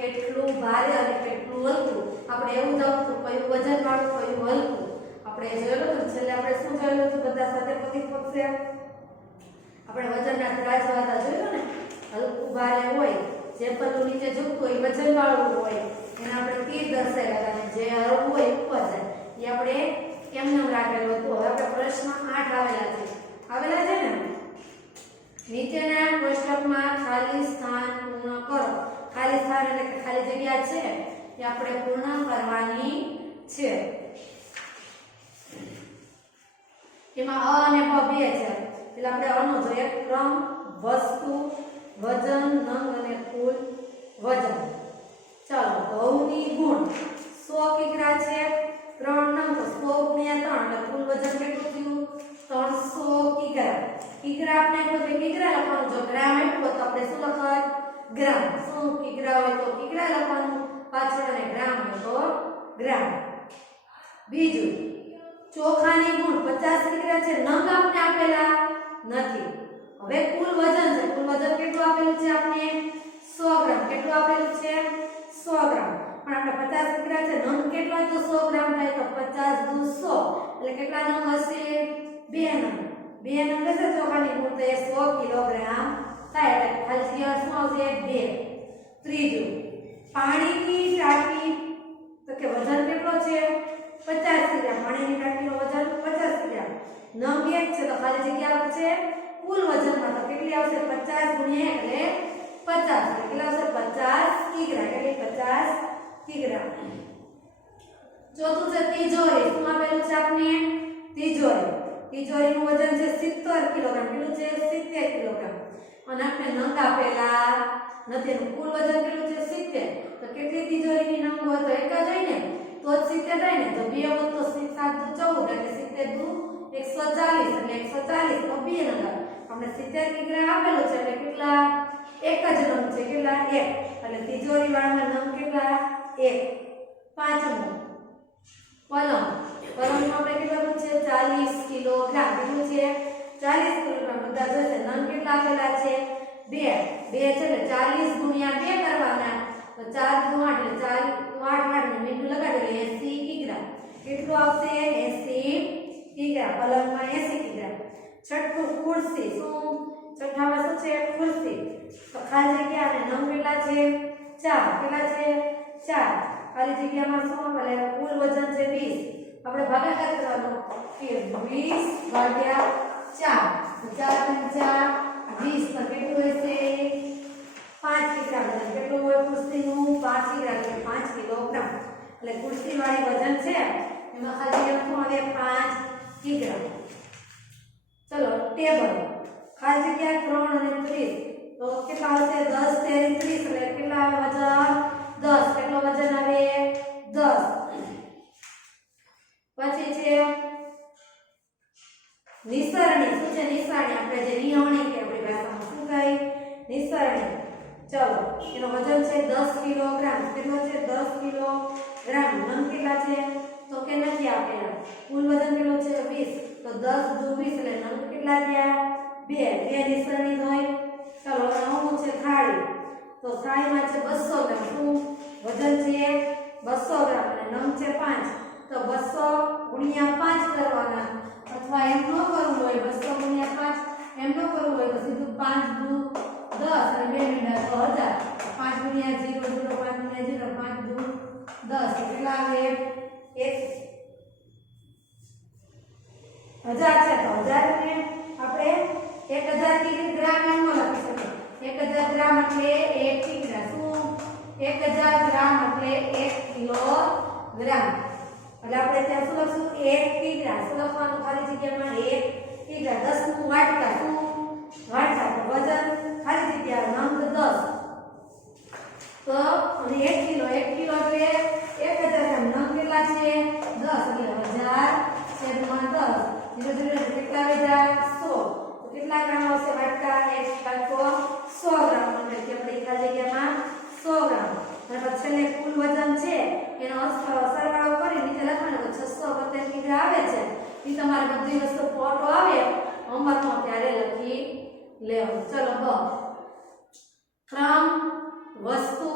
કેટલું ભારે અને કેટલું હલકું. આપણે એવું જાણતું કયું વજન વાળું કયું હલકું. આપણે જોયેલું હતું છેલ્લે આપણે શું જોયેલું હતું બધા સાથે પતિ પક્ષે આપણે વજનના ત્રાજવાતા જોયું ને. હલકું ભારે હોય જે પલ્લું નીચે ઝૂકતું હોય વજન વાળું હોય એને આપણે તીર દર્શાવ્યા હતા અને જે હળવું હોય ઉપર જાય એ આપણે કેમ રાખેલું હતું. હવે આપણે પ્રશ્ન 8 આવેલા છે ને. નીચેના કોષ્ટકમાં ખાલી સ્થાન પૂર્ણ કરો. ખાલી સ્થાન એટલે કે ખાલી જગ્યા છે એ આપણે પૂર્ણ કરવાની છે. એમાં અ અને બ બે છે એટલે આપણે અનો જોઈએ. ક્રમ, વસ્તુ, વજન, નંગ અને કુલ વજન. ચાલો ઘઉંની ગુણ 100 કિગ્રા છે. 3 નંગ તો 100 ગુણ્યા 3 એટલે કુલ વજન કેટલું થયું 300 કિગ્રા. કિગ્રા આપણે કોઈ કિગ્રા લખવાનું. જો ગ્રામ આપ્યું તો આપણે શું લખાય ગ્રામ. શું કિગ્રા હોય તો કિગ્રા લખવાનું પાછળ અને ગ્રામ હોય તો ગ્રામ. બીજું ચોખાની ગુણ 50 કિગ્રા છે. નંગ આપણે આપેલા નથી. હવે કુલ વજન છે. કુલ વજન કેટલું આપેલું છે આપણે 100 ગ્રામ. કેટલું આપેલું છે 100 ગ્રામ. પણ આપણે 50 કિગ્રા છે. નંગ કેટલો હોય તો 100 ગ્રામ થાય તો 50 દુ 100 એટલે કેટલા નંગ હશે 2 નંગ. 2 નંગ હશે ચોખાની ગુણ તો એ 100 કિલોગ્રામ થાય એટલે ખાલી જગ્યા શું આવશે 2. ત્રીજું પાણીની ટાંકી તો કે વજન કેટલો છે 50 કિગ્રા. પાણીની ટાંકીનું વજન 50 કિગ્રા. નંગ 1 છે તો ખાલી જગ્યા આવશે કુલ વજનમાં તો કેટલી આવશે 50 ગુણ્યા એટલે 50 કેટલા આવશે 50 કિગ્રા. એટલે 50 કિગ્રા. ચોથું છે તિજોરી. શું આપેલું છે આપણે તિજોરી. તિજોરીનું વજન છે 70 કિલોગ્રામ. કેટલું છે 70 કિલોગ્રામ. અને આપણે નંગ આપેલા નથી. કુલ વજન કેટલું છે 70. તો કેટલી તિજોરીની નંગ હોય તો એક જ હોય ને તો જ 70 થાય ને. જો 2 હોય તો 7 દુ 14 એટલે 70 દુ 140 એટલે 140 તો 2 નંગ. આપણે 70 કિગ્રા આપેલું છે એટલે કેટલા એક જ નંગ છે. કેટલા 1 એટલે તિજોરી વાળામાં નંગ કેટલા 1. પાંચમું પલંગ. પલંગમાં આપણે કેટલું છે 40 કિલોગ્રામ. કેટલું છે 40 કિલોગ્રામ. બધા જોશે નંગ કેટલા આપેલા છે 2. 2 છે એટલે 40 ગુણ્યા 2 કરવાના તો 4 દુ 8 એટલે 4 દુ 8 8 ને મીંડું લગાડી એટલે 80 કિગ્રા. કેટલું આવશે 80 કિગ્રા. પલંગમાં 80 કિગ્રા. છઠ્ઠું ખુરશી. શું છઠ્ઠામાં શું છે ખુરશી. તો ખાલી જગ્યા અને નંગ કેટલા છે 4. કેટલા છે 4. ખાલી જગ્યામાં શું એટલે કુલ વજન છે 20. આપણે ભાગાકાર કરવાનો કે 20 ભાગ્યા 4 4 × 4 20 તો કેટલું હશે 5 કિગ્રા. વજન કેટલું હોય ખુરશીનું 5 કિગ્રા એટલે 5 કિલોગ્રામ. એટલે ખુરશી વાળી વજન છે એમાં ખાલી જગ્યામાં શું આવે 5 કિગ્રા. ચલો ટેબલ. ખાલી જગ્યા 3 અને 30 તો કેટલા આવશે 10 તેરી 30 એટલે કેટલા આવે વજન 10. કેટલો વજન આવે 10. પછી છે નિસરણી. શું છે નિસરણી. આપણે જે નિયમણી કે આપણી ભાષામાં શું કહે નિસરણી. ચલો એનો વજન છે 10 કિલોગ્રામ. કેટલો છે 10 કિલોગ્રામ. નંગ કેટલા છે તો કે નથી આપેલા. કુલ વજન કેટલો છે 20 તો 10 દુ 20 એટલે નંગ કેટલા થયા 2 નિસરણી હોય. ચલો હવે નવમું છે થાળી. તો થાળીમાં છે 200 ગ્રામ. શું વજન છે 200 ગ્રામ અને નંગ છે 5 તો 200 ગુણ્યા 5 કરવાના. અથવા એમ ન કરવું હોય 200 ગુણ્યા 5 એમ ન કરવું હોય તો સીધું 5 દુ 10 અને 2 મીંડા તો 1000. 5 ગુણ્યા 0 0 5 ગુણ્યા 0 5 દુ 10 કેટલા આવે 1 1000 છે તો 1000 ને આપણે 1000 કિગ્રા એમ ન લખી શકીએ. 1000 ગ્રામ એટલે 1 કિગ્રા. શું 1000 ગ્રામ એટલે 1 કિલોગ્રામ. એટલે આપણે ત્યાં શું લખશું 1 કિગ્રા. શું લખવાનું ખાલી જગ્યામાં 1 કિગ્રા. 10 નું વાટકા. શું વાટકા તો વજન ખાલી જગ્યા નંગ 10 તો અને 1 કિલો. 1 કિલો એટલે 1000 ગ્રામ. નંગ કેટલા છે 10 એટલે 1000/10 ધીરે ધીરે કેટલા વેધા 100 તો કેટલા ગ્રામ આવશે વાટકા 1 વાટકો 100 ગ્રામ. એટલે કે આપણી ખાલી જગ્યામાં 100 ગ્રામ. અને પછી છેલ્લે કુલ વજન છે એનો સરવાળો કરી નીચે લખવાનું તો 672 કિગ્રા આવે છે. એ તમારે બધી વસ્તુ ફોટો આવે હોમવર્કમાં ત્યારે લખી લેવાનું. ચલો બ ક્રમ, વસ્તુ,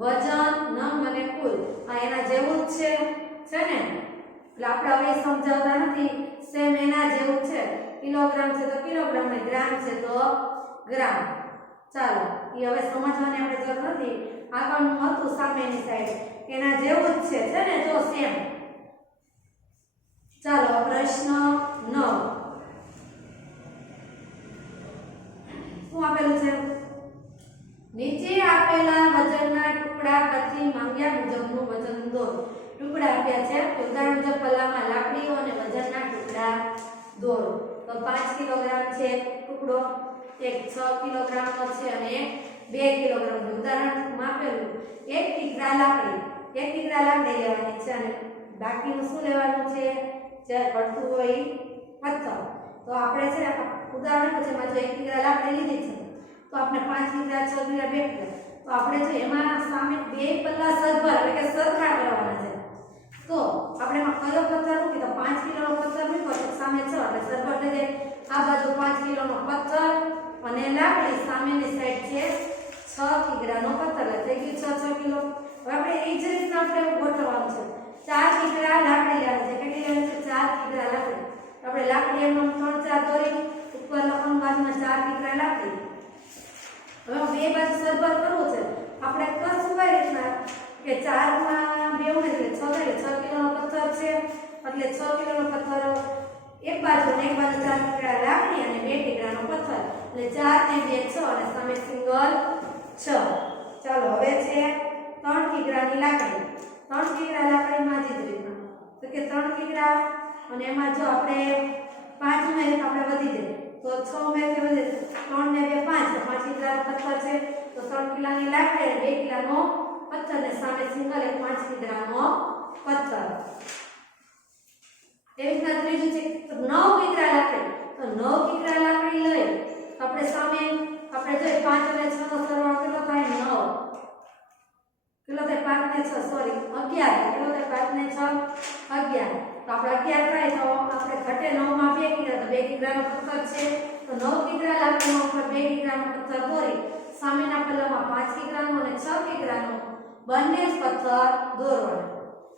વજન, નંગ અને કુલ. આ એના જેવું જ છે ને? એટલે આપણે હવે સમજાવતા નથી, સેમ એના જેવું છે. કિલોગ્રામ છે તો કિલોગ્રામ ને ગ્રામ છે તો ગ્રામ. ચાલો એ હવે સમજવાની આપણે જરૂર નથી. આગળનું હતું સામેની સાઈડ એના જેવું જ છે ને? જો સેમ. ચાલો પ્રશ્ન 9 શું આપેલું છે? નીચે આપેલા વજનના ટુકડા પરથી માંગ્યા મુજબનું વજન દોરો. ટુકડા આપ્યા છે. ઉદાહરણ મુજબ પલ્લામાં લાકડીઓ અને વજનના ટુકડા દોરો. તો 5 કિલોગ્રામ છે ટુકડો, એક 6 કિલોગ્રામનો છે અને એક 2 કિલોગ્રામનો. ઉદાહરણમાં આપેલું 1 કિગ્રા લાકડી, 1 કિગ્રા લાકડી લેવાની છે અને બાકીનું શું લેવાનું છે? જે પડતું હોય પથ્થર. તો આપણે છે ને ઉદાહરણ છે એમાં જો 1 કિગ્રા લાકડી લીધી છે તો આપણે 5 કિગ્રા 6 કિગ્રા 2 કિગ્રા, તો આપણે જો એમાં સામે બે પલ્લા સરભર એટલે કે સરખા કરવાના છે. તો આપણે એમાં કયો પથ્થર મૂકી? તો 5 કિલોનો પથ્થર મૂક્યો તો સામે 6 એટલે સરભર થઈ જાય. આ બાજુ 5 કિલોનો પથ્થર અને લાકડી, સામેની સાઈડ છે 6 કિગ્રાનો પથ્થર. એટલે થઈ ગયું 6 કિલો. હવે આપણે એ જ રીતના આપણે ગોઠવવાનું છે. 4 કિગ્રા લાકડી લેવાની છે. કેટલી લેવાની છે? 4 કિગ્રા લાકડી. આપણે લાકડી એમાં 3 4 દોરી ઉપર લખવાનું, બાજુમાં 4 કિગ્રા લાકડી. હવે બે બાજુ સરભર કરવું છે. આપણે કરશું કઈ રીતના કે 4 માં 2 ઉમેરીએ એટલે 6 થાય. 6 કિલોનો પથ્થર છે એટલે 6 કિલોનો પથ્થર એક બાજુ ને એક બાજુ 4 કિગ્રા લાકડી અને 2 કિગ્રાનો પથ્થર એટલે 4 ને 2 6 અને સામે સિંગલ 6. ચાલો હવે છે 3 કિગ્રાની લાકડી. 3 કિગ્રા લાકડીમાં જ રીતના તો કે 3 કિગ્રા અને એમાં જો આપણે 5 ઉમેરીએ તો આપણે વધી જાય તો 6 ઉમેરીએ વધે 3 ને 2 5 તો 5 કિગ્રાનો પથ્થર છે તો 3 કિલોની લાકડી અને 2 કિલોનો પથ્થર ને સામે સિંગલ એક 5 કિગ્રાનો પથ્થર. એવી રીતના ત્રીજું છે 9 કિગ્રા લાકડી. તો 9 કિગ્રા લાકડી લઈ તો આપણે સામે આપણે જોઈએ 5 અને 6 નો સરવાળો કેટલો થાય? 9. કેટલો થાય? 5 ને 6 સોરી 11. કેટલો થાય? 5 ને 6 11. તો આપણે 11 થાય તો આપણે ઘટે 9 માં 2 કિગ્રા તો 2 કિગ્રાનો પથ્થર છે. તો 9 કિગ્રા લાકડીમાં આપણે 2 કિગ્રાનો પથ્થર દોરી સામેના પલ્લામાં 5 કિગ્રાનો અને 6 કિગ્રાનો બંને પથ્થર દોરવાના.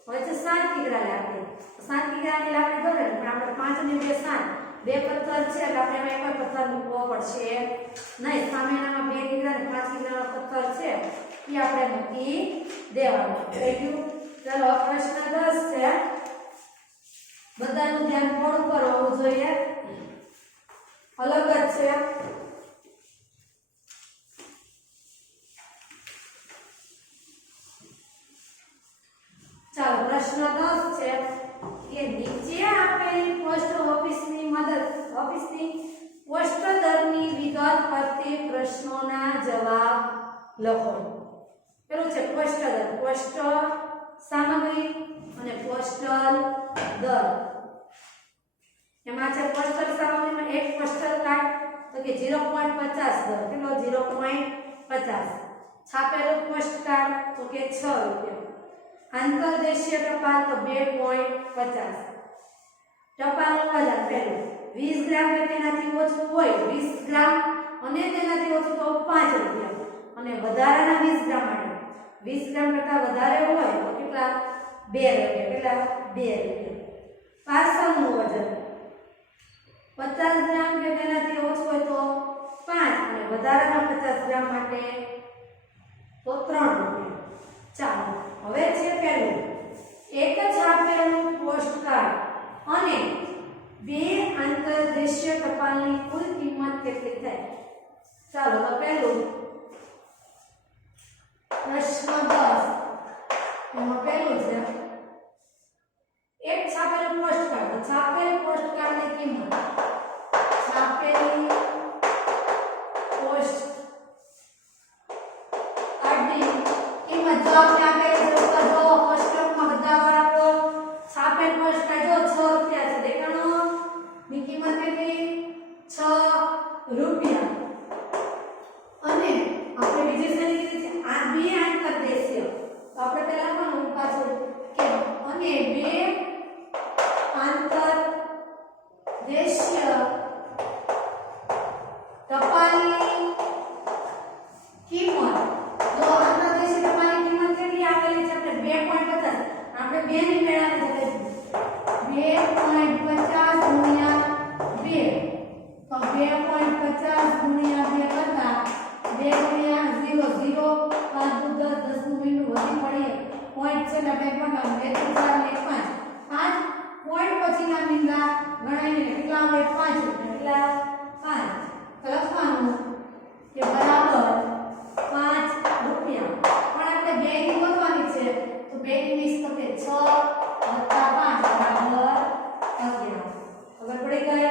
હવે છે 7 કિગ્રા લાકડી. 7 કિગ્રાની લાકડી દોરે પણ આપણે 5 અને 2 7 બે પથ્થર છે એટલે આપણે એમાં એક પથ્થર મૂકવો પડશે નહીં. સામેનામાં 2 કિગ્રા અને 5 કિગ્રાનો પથ્થર છે એ આપણે મૂકી દેવાનો. થઈ ગયું? ચાલો પ્રશ્ન 10 છે. બધાનું ધ્યાન બોર્ડ ઉપર હોવું જોઈએ, અલગ જ છે. ચાલો પ્રશ્ન 10 છે કે નીચે આપેલી પોસ્ટ ઓફિસની પોસ્ટ દરની વિગત પરથી પ્રશ્નોના જવાબ લખો. પેલું છે પોસ્ટ દર, પોસ્ટ સામગ્રી અને પોસ્ટલ દર. એમાં છે પોસ્ટલ સામગ્રીમાં એક પોસ્ટલ કાર્ડ તો કે 0.50 દર. કેટલો? 0.50. છાપેલું પોસ્ટ કાર્ડ તો કે 6 રૂપિયા. આંતરદેશીય ટપાલ તો 2.50. ટપાલનું વજન પેલું 20 ગ્રામ કે તેનાથી ઓછું હોય 20 ગ્રામ અને તેનાથી ઓછું તો 5 રૂપિયા. અને વધારાના 20 ગ્રામ માટે 20 ગ્રામ કરતા વધારે હોય તો કેટલા? 2 રૂપિયા. કેટલા? 2 રૂપિયા. પાર્સલનું વજન 50 ગ્રામ કે તેનાથી ઓછું હોય તો 5 અને વધારાના 50 ગ્રામ માટે તો 3 રૂપિયા. ચાલો હવે છે પહેલું એક છાપેલું પોસ્ટકાર્ડ અને 2 આંતરદેશીય ટપાલની કુલ કિંમત કેટલી થાય? ચાલો તો પહેલું પ્રશ્ન 10 એમાં પહેલું છે એક છાપેલું પોસ્ટકાર્ડ. તો છાપેલ પોસ્ટકાર્ડની કિંમત, છાપેલી પોસ્ટકાર્ડની કિંમત જો આપણે આપેલી છે ઉપર જો કોષ્ટકમાં બધા બરાબર છાપેલ પોસ્ટકાર્ડ જો 6 રૂપિયા છે. દેખાણો ની કિંમત કેટલી? 6 રૂપિયા. અને આપણે બીજી શ્રેણી કીધી છે આ 2 આંતરદેશીય. તો આપણે પહેલા લખવાનું પાછળ કે 55 ને 4 ને 5 5 પોઈન્ટ પછીના મીંડા ગણાઈને કેટલા આવે 5 કેટલા 5 તો લખવાનું કે બરાબર 5 રૂપિયા પણ આપણે બે ની ગોતવાની છે તો બે ની 20 તો 6 + 5 બરાબર 11 ખબર પડી ગઈ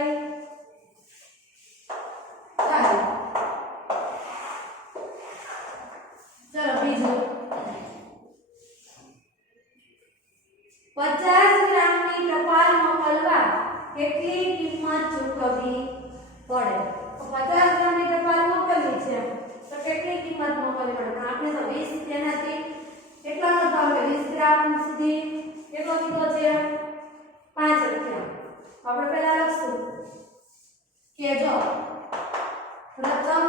ચલો બીજું 50 ગ્રામની ટપાલ મોકલવા કેટલી કિંમત ચૂકવવી પડે તો 50 ગ્રામની ટપાલ મોકલવી છે તો કેટલી કિંમત મોકલવી પડે પણ આપણે તો 20 તેનાથી કેટલાનો ભાવ 20 ગ્રામ સુધી કેટલો કીધો છે 5 રૂપિયા આપણે પહેલા લખશું કે જો પ્રથમ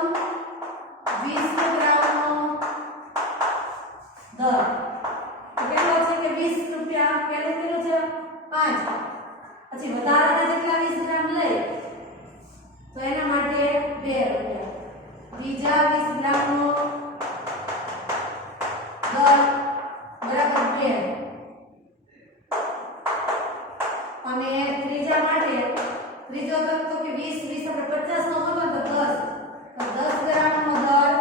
20 ગ્રામનો દર કેટલો છે કે 20 રૂપિયા પહેલું કેટલું છે 5 પછી વધારાના જેટલા 20 ગ્રામ લઈ તો એના માટે 2 રૂપિયા બીજા 20 ગ્રામનો દર બરાબર 2 અને ત્રીજા માટે ત્રીજો દર તો કે 20 આપણે 50 નો હતો તો 10 ગ્રામનો દર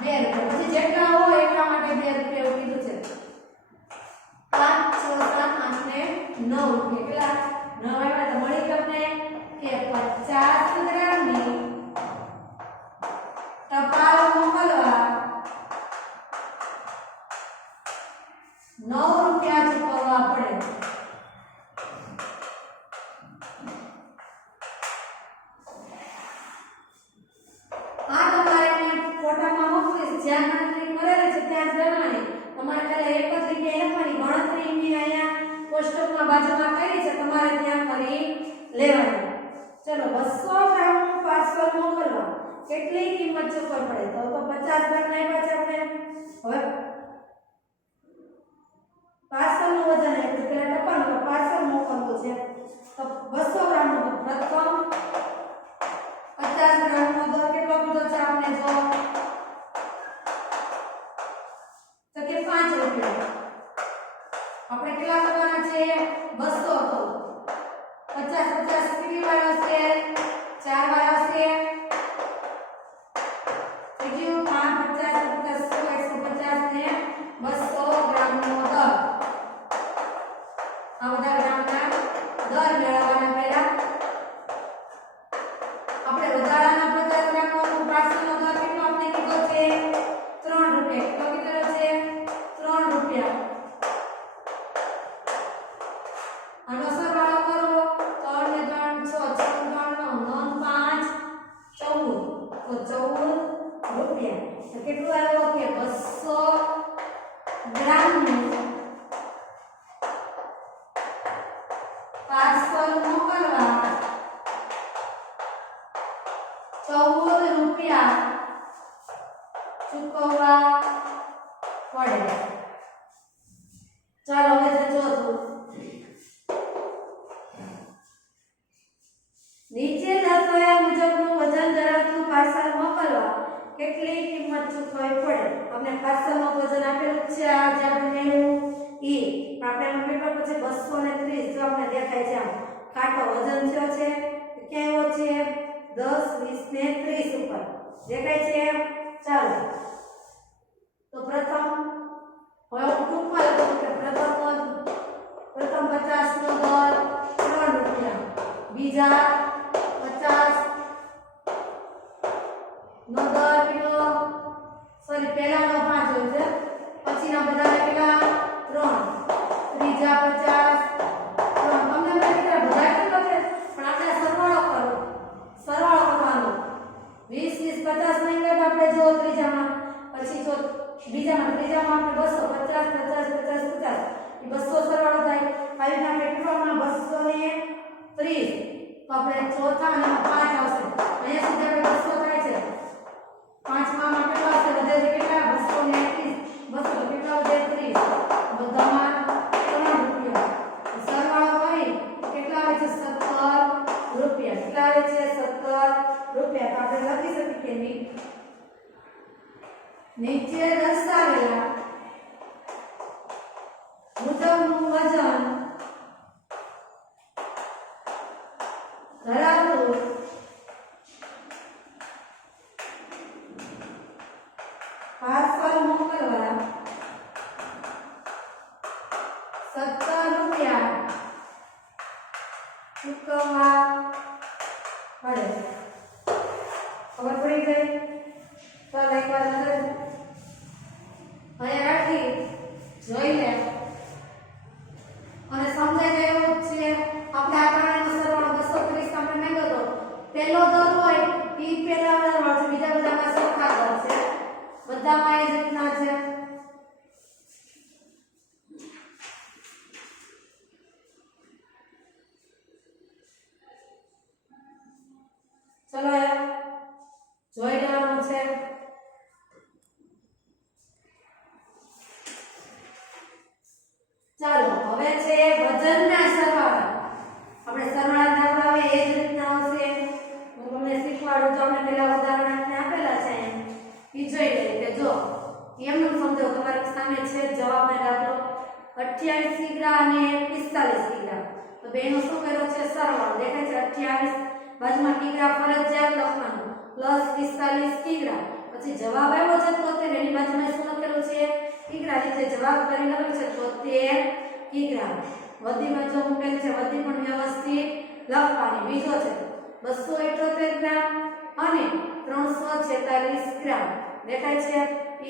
2 રૂપિયા પછી જેટલા હોય એટલા માટે 2 રૂપિયા કીધું છે 5 6 7 8 ને 9 રૂપિયા કેટલા 9 આવ્યા તો મળી ગયું આપણે કે 50 ગ્રામની ટપાલ મોકલવા 9 રૂપિયા ચૂકવવા પડે આ તમારે મેં ફોટામાં મોકલીશ જ્યાં ગણતરી કરેલી છે ત્યાં જ કરવાની તમારે પહેલા એક જ જગ્યાએ લખવાની ગણતરીની અહીંયા કોષ્ટકમાં બાજુમાં કરી છે તમારે ત્યાં કરી લેવાની ચલો 200 ગ્રામનું પાર્સલ મોકલવા કેટલી કિંમત ચૂકવવી પડે તો 50 ગ્રામ આપ્યા છે આપણે હવે પાર્સલનું વજન એટલે પેલા ટપાલનું પાર્સલ મોકલવું છે તો 200 ગ્રામનું પ્રથમ 50 ગ્રામનો દર કેટલો કીધો છે આપણે જો તો કે 5 રૂપિયા આપણે કેટલા કરવાના છે 200 તો 50 કેટલી વાર આવશે 4 વાર આવશે બીજું 5 50 150 ને 200 ગ્રામનો દર આ બધા ગ્રામના દર મેળવવાના પહેલા આપણે વધારાના 50 ગ્રામનો પાર્સલનો દર કેટલો આપણે કીધો છે 3 રૂપિયા કેટલો કીધો છે 3 રૂપિયા આનો સરવાળો કરો 3 ને 3 6 6 3 9 5 14 તો 14 રૂપિયા તો કેટલું આવ્યો કે 200 ગ્રામનું પાર્સલ મોકલવા 14 રૂપિયા ચૂકવવા પડે ચાલો હવે ચોથું નીચે દર્શાવ્યા મુજબનું વજન ધરાવતું પાર્સલ મોકલવા કેટલી કિંમત ચૂકવવી પડે આપણે પાર્સલનું વજન આપેલું છે આ જે આપણે મેળવ્યું ઈ આપણે એમાં કેટલો પછી 230 જો આપણે દેખાય છે આમ કાંટો વજન થયો છે ક્યાં આવ્યો છે 10 20 ને 30 ઉપર દેખાય છે ચાલો તો પ્રથમ હવે ટૂંકમાં લખું કે પ્રથમ 50 નો દર 3 રૂપિયા બીજા 50 નો દર કેટલો સોરી પહેલાનો 5 હોય છે પછીના બધા કેટલા 3 ત્રીજા 50 3 તમને કેટલા બધા કેટલો છે પણ આપણે સરવાળો કરવાનો 20 20 50 નહીં કરતા આપણે જો ત્રીજામાં પછી જો ત્રીજામાં આપણે 250 50 50 50 એ 200 સરવાળો થાય આવી રીતના કેટલામાં 230 તો આપણે ચોથા અને 5 આવશે અહીંયા સુધી આપણે 200 થાય છે પાંચમામાં કેટલા આવશે વધે છે કેટલા 230 200 કેટલા વધે 30 બધામાં 3 રૂપિયા સરવાળો કરી કેટલા આવે છે 17 રૂપિયા કેટલા આવે છે 17 રૂપિયા તો આપણે લખી શકીએ કે નીચે દર્શાવેલા મુજબનું વજન ધરાવતું પાર્સલ મોકલવા 17 રૂપિયા ચૂકવવા પડે. ખબર પડી ગઈ? ચાલ એકવાર નજર અહીંયા રાખી જોઈ લે અને સમજાઈ જાય એવું જ છે. આપણે આ ગણનનો સરવાળો 230 આપણે માંગ્યો તો પહેલો દર હોય ઈ પહેલા સરવાળો છે, બીજા બધામાં સરખા દર છે, બધામાં એ જ રીતના છે. ચલો જોઈ લેવાનું છે. ચાલો હવે છે વજનના સરવાળા. આપણે સરવાળા દાખલા આવે એ જ રીતના આવશે. હું તમને શીખવાડું તો આપણે પહેલા ઉદાહરણ આપણે આપેલા છે એ જોઈ લઈએ કે જો એમનું સમજો તમારી સામે છે જવાબનો દાખલો 28 કિગ્રા અને 45 કિગ્રા. તો બેનો શું કર્યો છે સરવાળો દેખાય છે. 28 બાજુમાં કિગ્રા ફરજિયાત લખવાનું પ્લસ 45 કિગ્રા. પછી જવાબ આવ્યો છે 73 એની બાજુમાં શું લખેલું છે કિગ્રા. રીતે જવાબ કરીને લખ્યું છે 73 કિગ્રા. વધીમાં જો મૂકેલ છે વધી પણ વ્યવસ્થિત લખવાની. બીજો છે 278 ગ્રામ અને 346 ગ્રામ. દેખાય છે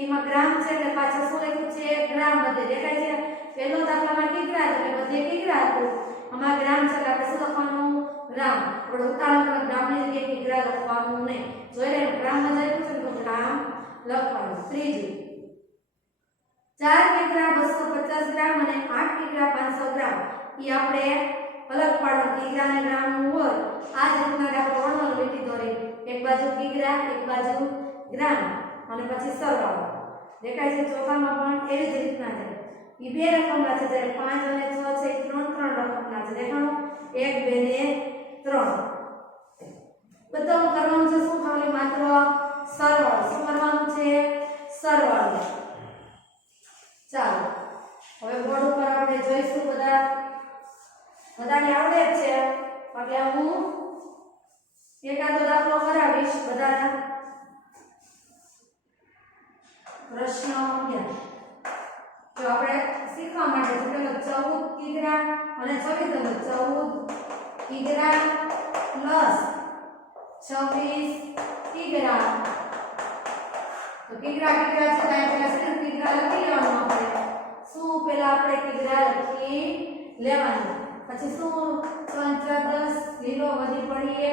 એમાં ગ્રામ છે એટલે પાછળ શું લખ્યું છે ગ્રામ બધે દેખાય છે. પહેલો દાખલામાં કિગ્રા એટલે બધે કિગ્રા હતું, આમાં ગ્રામ છે એટલે આપણે શું લખવાનું ગ્રામ. આપણે ઉતાવળ કરવા ગ્રામની જગ્યાએ કિગ્રા લખવાનું નહીં. જોઈ લે ગ્રામમાં લખ્યું છે તો ગ્રામ લખવાનું. ત્રીજું 4 કિગ્રા 250 ગ્રામ અને 8 કિગ્રા 500 ગ્રામ. એ આપણે અલગ પાડવાનું કિગ્રા અને ગ્રામનું હોય. આ જ રીતના આપણે વર્ણન લીટી દોરી એક બાજુ કિગ્રા એક બાજુ ગ્રામ અને પછી સરવાળો. દેખાય છે ચોથામાં પણ એવી જ રીતના છે. એ બે રકમના છે જ્યારે 5 અને 6 છે એ 3 રકમના છે. દેખાણું 1 2 ને 3. બધાનું કરવાનું છે શું ખાલી માત્ર સરવાળો. શું કરવાનું છે સરવાળો. ચાલો હવે બોર્ડ ઉપર આપણે જોઈશું બધાની આવડે જ છે એટલે હું એકાદો દાખલો કરાવીશ બધાના. પ્રશ્ન 11 તો આપણે શીખવા માટે છે પેલો 14 કિગ્રા અને 26 14 કિગ્રા પ્લસ 26 કિગ્રા. તો કિગ્રા કિગ્રા છે ત્યાં પેલા શું કિગ્રા લખી લેવાનું. આપણે શું પેલા આપણે કિગ્રા લખી લેવાનું. પછી શું 5 10 0 વધી પડી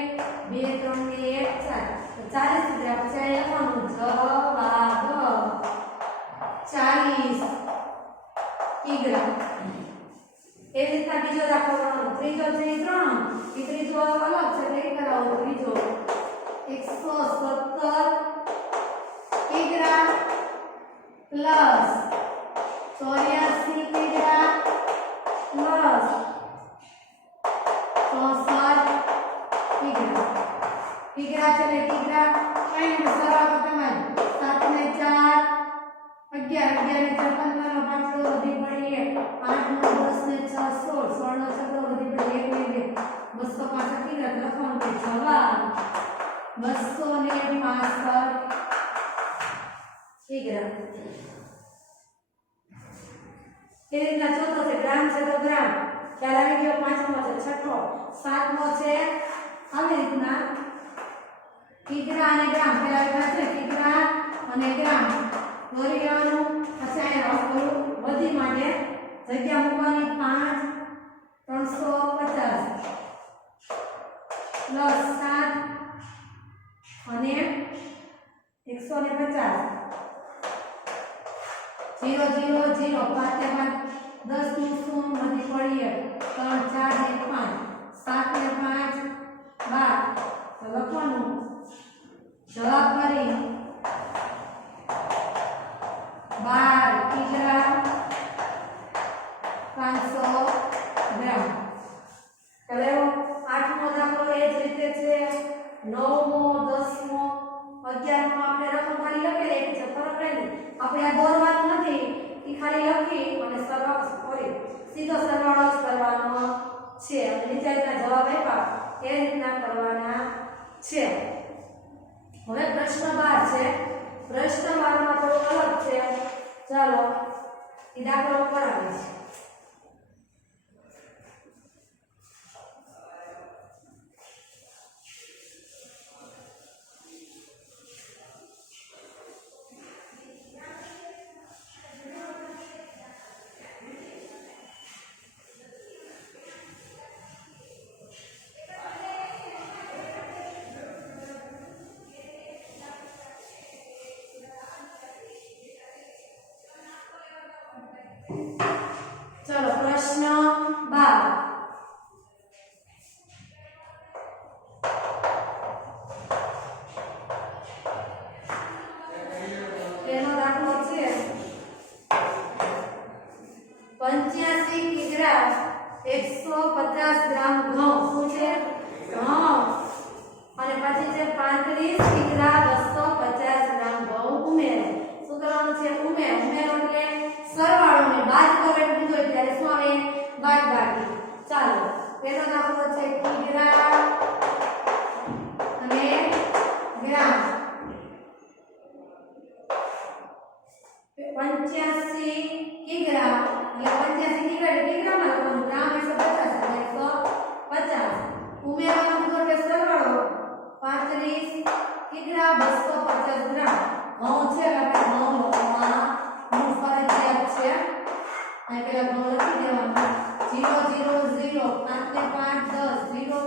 1 2 3 ને 1 4 તો 40 કિગ્રા. પછી લખવાનું જવાબ 40 કિગ્રા. એ રીતના બીજો દાખલો કરવાનો. ત્રીજો છે 3 એ ત્રીજો અલગ છે એટલે કરાવો. ત્રીજો 117 કિગ્રા પ્લસ 84 કિગ્રા પ્લસ 64 કિગ્રા. કિગ્રા છે એટલે કિગ્રા કઈ ને સરવાળો તમારે 7 ને 4 11 11 ને 4 15 નો પાછળ વધી પડી 8 નો 10 ને 6 16 16 નો છગડો વધી પડી 1 ને 2 265 કિગ્રા. લખવાનું છે જવાબ 265 કિગ્રા. એ રીતના ચોથો છે ગ્રામ છે તો ગ્રામ ખ્યાલ આવી ગયો. પાંચમો છે છઠ્ઠો. સાતમો છે આવી રીતના કિગ્રા અને ગ્રામ. પેલા રીતના છે કિગ્રા અને ગ્રામ દોરી લેવાનું. પછી અહીંયા થોડું વધી માટે જગ્યા મૂકવાની 5 350 પ્લસ 7 અને 150 0 0 0 5 10 નું શું વધી પડીએ 3 4 ને 5 7 ને 5 12. તો લખવાનું જવાબ કરી 12 કિગ્રા 500 ગ્રામ. હવે 8મો દાખલો એ જ રીતે છે. 9મો 10મો 11મો આપણે રકમ ખાલી લખી રહી છે. ફરક નહીં આપણે આ દોરવાનું નથી એ ખાલી લખી અને સરળ કરી સીધો સરવાળો જ કરવાનો છે અને નીચે રીતના જવાબ આપ્યા એ રીતના કરવાના છે. હવે પ્રશ્ન 12 છે. પ્રશ્ન 12 માં થોડું અલગ છે. ચાલો એ દાખલો કરાવીશ. चलो प्रश्न 12 તેનો દાખલો છે 85 કિગ્રા 150 ગ્રામ ઘઉં શું છે ઘઉં અને પછી છે 35 કિગ્રા 250 ગ્રામ ઘઉં ઉમેરો. શું કરવાનું છે ઉમેરો એટલે સરવાળો ને બાદ કરવાનો કીધો ત્યારે શું આવે બાદબાકી. ચાલો પેલો દાખલો છે કિગ્રા અને ગ્રામ. 85 કિગ્રા એટલે 85 કિગ્રા એટલે કિગ્રામાં લખવાનું ગ્રામ 150 એટલે 150 ઉમેરવાનું કીધો એટલે સરવાળો 35 કિગ્રા 250 ગ્રામ ઘઉં છે એટલે ઘઉં લખવાનું ફરજિયાત છે. અહીં પેલા ઘઉં લખી દેવાનું 0 0 0 5 ને 5 10 0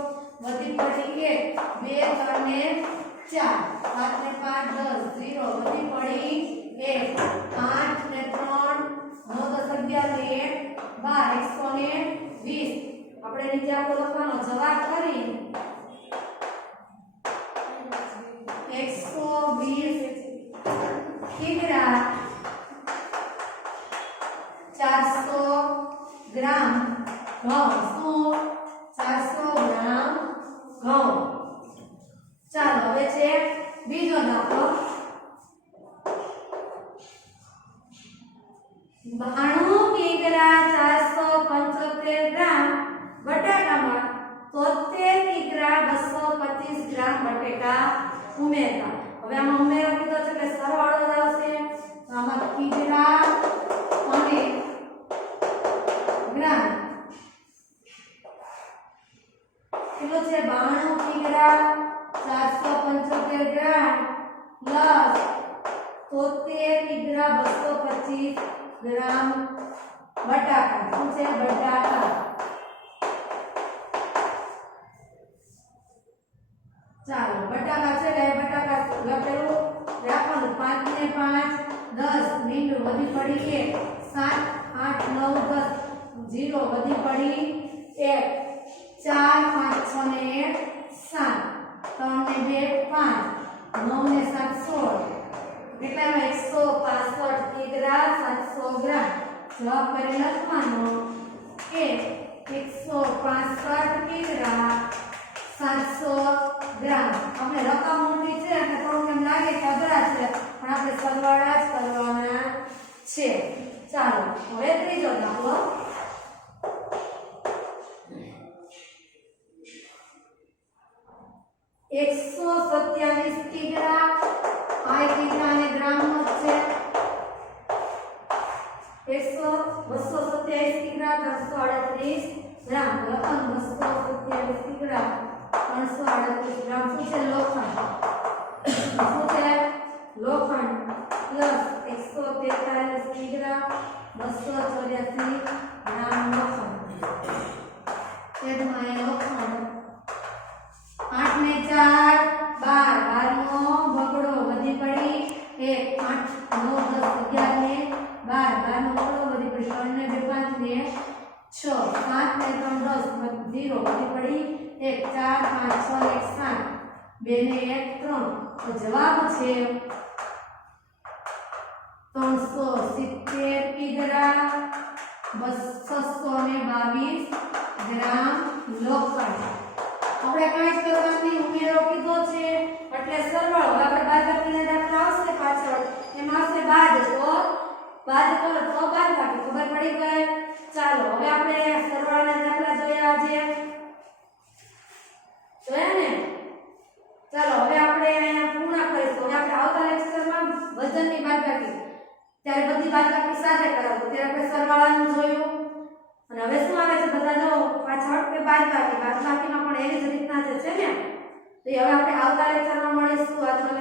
વધી પડી 1 2 3 ને 4 5 ને 5 10 0 વધી પડી 1 8 ને 3 9 10 11 ને 12 120 આપણે નીચે આપણો લખવાનો જવાબ કરી 120 કિગ્રા 400 ગ્રામ ઘઉં શું 400 ગ્રામ ઘઉં. ચાલો હવે છે બીજો દાખલો 92 કિગ્રા 475 ગ્રામ બટાકામાં 73 કિગ્રા 225 ગ્રામ બટેકા ઉમેરતા. હવે આમાં ઉમેરો કીધો છે કે સરવાળો જ આવશે. આમાં કિગ્રા અને ગ્રામ કેટલો છે 92 કિગ્રા 475 ગ્રામ પ્લસ 73 કિગ્રા 225 ગ્રામ બટાકા. શું છે બટાકા. ચાલો બટાકા છે કે બટાકા લખેલું રાખવાનું 5 ને 5 10 મીંડું વધી પડી 1 7 8 9 10 0 વધી પડી 1 4 5 6 ને 1 7 3 ને 2 5 9 ને 7 16 કેટલામાં 165 કિગ્રા 700 ગ્રામ. જવાબ કરી લખવાનો કે 165 કિગ્રા 700 ગ્રામ. આપણે રકમ મોટી છે એટલે થોડુંક એમ લાગે કે અઘરા છે પણ આપણે સરવાળા જ કરવાના છે. ચાલો હવે ત્રીજો દાખલો 127 કિગ્રા આ કિગ્રા અને ગ્રામનો છે 227 કિગ્રા 338 ગ્રામ. લખન 227 કિગ્રા 338 ગ્રામ શું છે લોખંડ. શું છે લોખંડ પ્લસ 143 કિગ્રા 284 ગ્રામ લોખંડ. છેદમાં એ લોખંડ 8 ને 4 12 નો બગડો વધી પડી 1 8 9 10 11 ને 12 નો બગડો વધી પડી 3 ને 2 5 ને 6 7 ને 3 10 0 વધી પડી 1 4 5 6 1 7 2 ને 1 3. તો જવાબ છે 370 કિગ્રા 222 ગ્રામ લોખંડ. આપણે કાંઈ જ કરવાનું નહીં ઉમેરો કીધો છે એટલે સરવાળો. આપણે બાદબાકીના દાખલા આવશે પાછળ એમાં આવશે બાદ તો બાદ કરો તો બાદબાકી ખબર પડી ગઈ. ચાલો હવે આપણે સરવાળાના દાખલા જોયા આજે જોયા ને ચાલો હવે આપણે અહીંયા પૂર્ણ કરીશું હવે આપણે આવતા લેક્ચરમાં વજનની બાદબાકી ત્યારે બધી બાદબાકી સાથે કરાવું ત્યારે આપણે સરવાળાનું જોયું અને હવે શું આવે છે બધા જો પાછળ કે બાદબાકીમાં પણ એવી જ રીતના જે છે ને તો હવે આપણે આવતા લેક્ચરમાં મળીશું આજનો